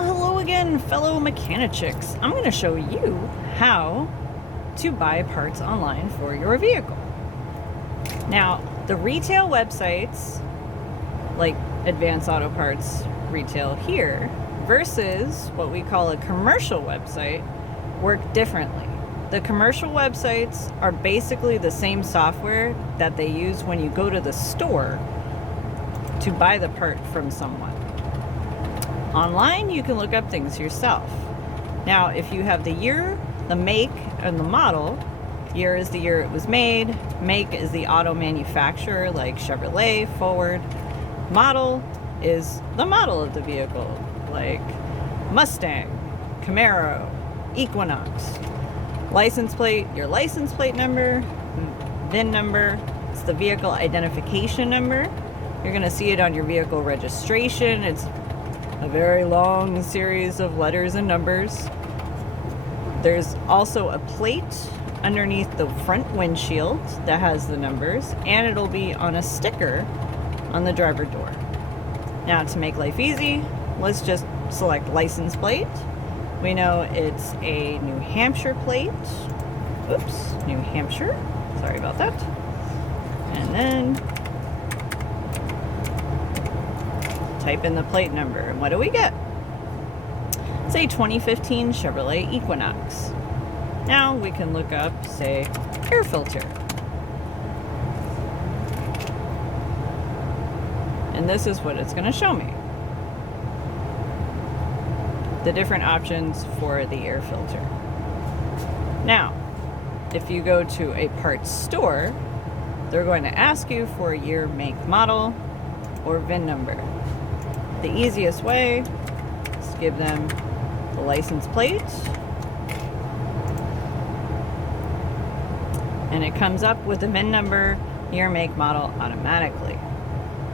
Well, hello again, fellow Mechanichicks. I'm going to show you how to buy parts online for your vehicle. Now, the retail websites, like Advance Auto Parts Retail here, versus what we call a commercial website, work differently. The commercial websites are basically the same software that they use when you go to the store to buy the part from someone. Online, you can look up things yourself. Now, if you have the year, the make, and the model, year is the year it was made, make is the auto manufacturer like Chevrolet, Ford, model is the model of the vehicle like Mustang, Camaro, Equinox. License plate, your license plate number, VIN number, it's the vehicle identification number. You're going to see it on your vehicle registration. It's a very long series of letters and numbers. There's also a plate underneath the front windshield that has the numbers, and it'll be on a sticker on the driver door. Now, to make life easy, let's just select license plate. We know it's a New Hampshire plate. Oops, New Hampshire. Sorry about that. And then type in the plate number, and what do we get? Say 2015 Chevrolet Equinox. Now we can look up, say, air filter. And this is what it's going to show me. The different options for the air filter. Now, if you go to a parts store, they're going to ask you for year, make, model, or VIN number. The easiest way is to give them the license plate, and it comes up with the VIN number, year, make, model automatically.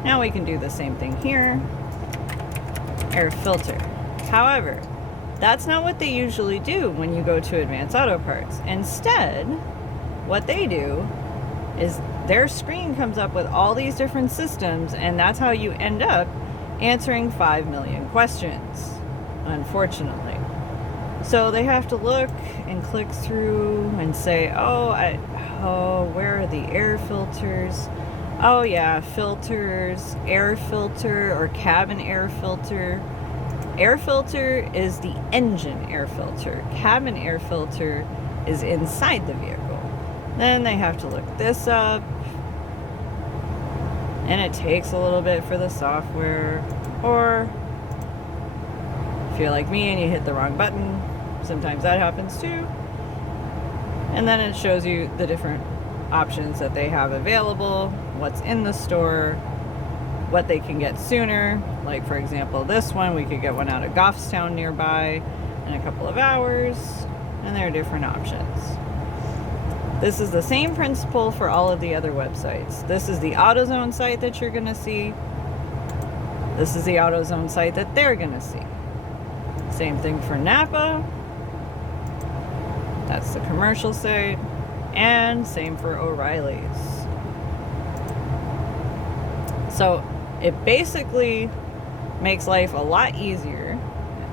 Now we can do the same thing here, air filter. However, that's not what they usually do when you go to Advance Auto Parts. Instead, what they do is their screen comes up with all these different systems, and that's how you end up answering 5 million questions, unfortunately. So they have to look and click through and say, where are the air filters? Oh yeah, filters, air filter or cabin air filter. Air filter is the engine air filter. Cabin air filter is inside the vehicle. Then they have to look this up, and it takes a little bit for the software. Or if you're like me and you hit the wrong button, sometimes that happens too. And then it shows you the different options that they have available, what's in the store, what they can get sooner. Like, for example, this one, we could get one out of Goffstown nearby in a couple of hours, and there are different options. This is the same principle for all of the other websites. This is the AutoZone site that you're going to see. This is the AutoZone site that they're going to see. Same thing for Napa. That's the commercial site. And same for O'Reilly's. So it basically makes life a lot easier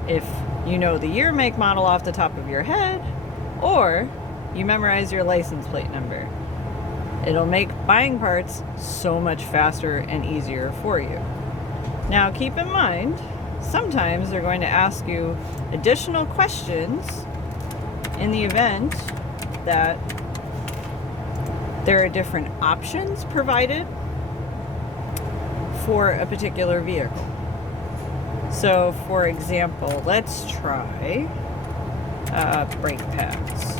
if you know the year, make, model off the top of your head, or you memorize your license plate number. It'll make buying parts so much faster and easier for you. Now, keep in mind, sometimes they're going to ask you additional questions in the event that there are different options provided for a particular vehicle. So, for example, let's try brake pads.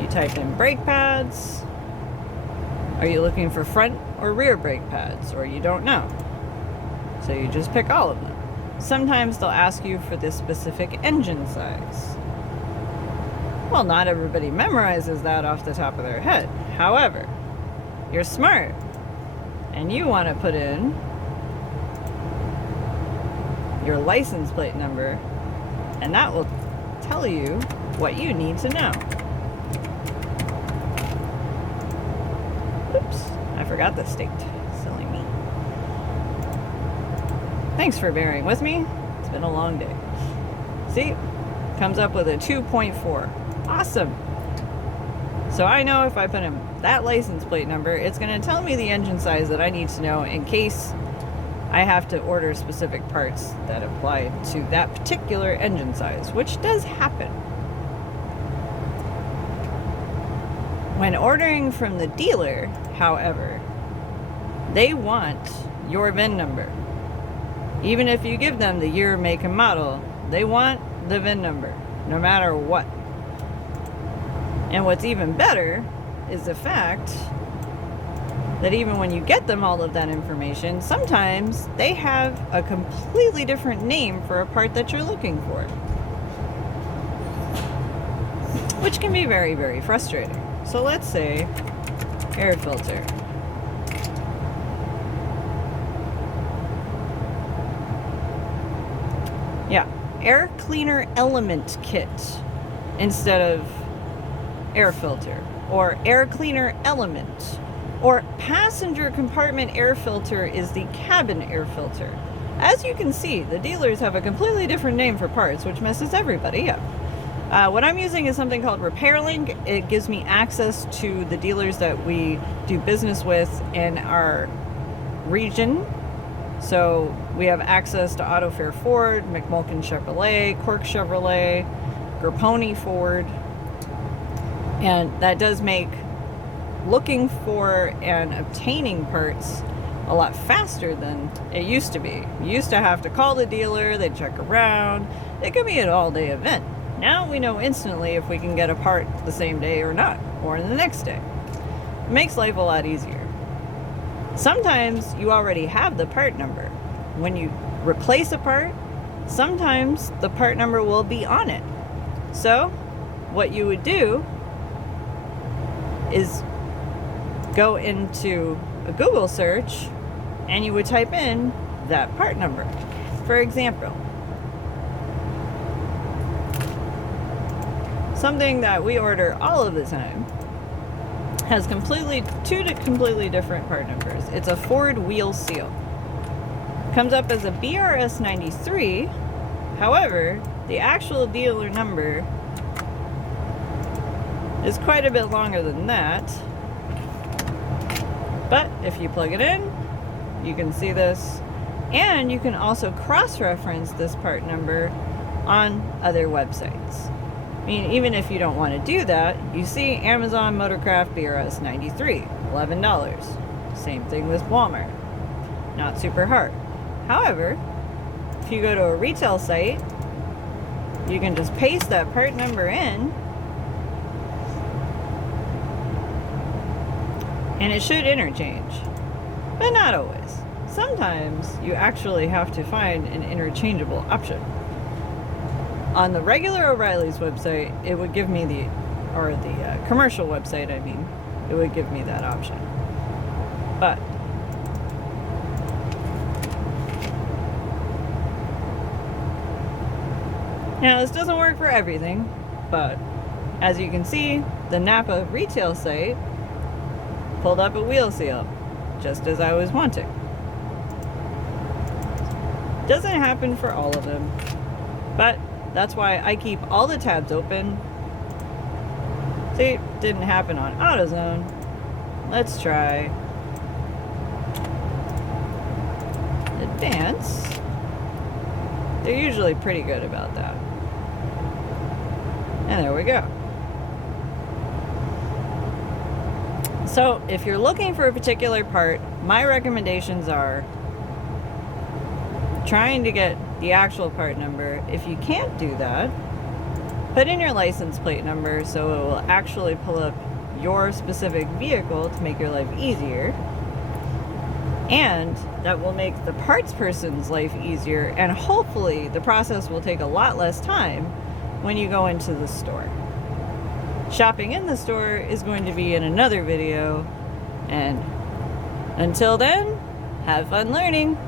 You type in brake pads. Are you looking for front or rear brake pads, or you don't know? So you just pick all of them. Sometimes they'll ask you for this specific engine size. Well, not everybody memorizes that off the top of their head. However, you're smart and you want to put in your license plate number, and that will tell you what you need to know. Oops, I forgot the state. Silly me. Thanks for bearing with me. It's been a long day. See, comes up with a 2.4. Awesome. So I know if I put in that license plate number, it's going to tell me the engine size that I need to know in case I have to order specific parts that apply to that particular engine size, which does happen. When ordering from the dealer, however, they want your VIN number. Even if you give them the year, make, and model, they want the VIN number, no matter what. And what's even better is the fact that even when you get them all of that information, sometimes they have a completely different name for a part that you're looking for, which can be very, very frustrating. So let's say air filter. Yeah, air cleaner element kit instead of air filter, or air cleaner element, or passenger compartment air filter is the cabin air filter. As you can see, the dealers have a completely different name for parts, which messes everybody up. What I'm using is something called RepairLink. It gives me access to the dealers that we do business with in our region. So we have access to Auto Fair Ford, McMulkin Chevrolet, Quirk Chevrolet, Grapponi Ford. And that does make looking for and obtaining parts a lot faster than it used to be. You used to have to call the dealer, they'd check around. It could be an all-day event. Now we know instantly if we can get a part the same day or not, or the next day. It makes life a lot easier. Sometimes you already have the part number. When you replace a part, sometimes the part number will be on it. So what you would do is go into a Google search and you would type in that part number. For example, something that we order all of the time has two completely different part numbers. It's a Ford wheel seal. Comes up as a BRS 93. However, the actual dealer number is quite a bit longer than that. But if you plug it in, you can see this. And you can also cross-reference this part number on other websites. I mean, even if you don't want to do that, you see Amazon Motorcraft BRS 93, $11. Same thing with Walmart. Not super hard. However, if you go to a retail site, you can just paste that part number in, and it should interchange, but not always. Sometimes you actually have to find an interchangeable option. On the regular O'Reilly's website, it would give me the commercial website, I mean, it would give me that option. But now this doesn't work for everything, but as you can see, the Napa retail site pulled up a wheel seal, just as I was wanting. Doesn't happen for all of them, but that's why I keep all the tabs open. See, didn't happen on AutoZone. Let's try Advance. They're usually pretty good about that. And there we go. So if you're looking for a particular part, my recommendations are trying to get the actual part number. If you can't do that, put in your license plate number so it will actually pull up your specific vehicle to make your life easier. And that will make the parts person's life easier, and hopefully the process will take a lot less time when you go into the store. Shopping in the store is going to be in another video, and until then, have fun learning.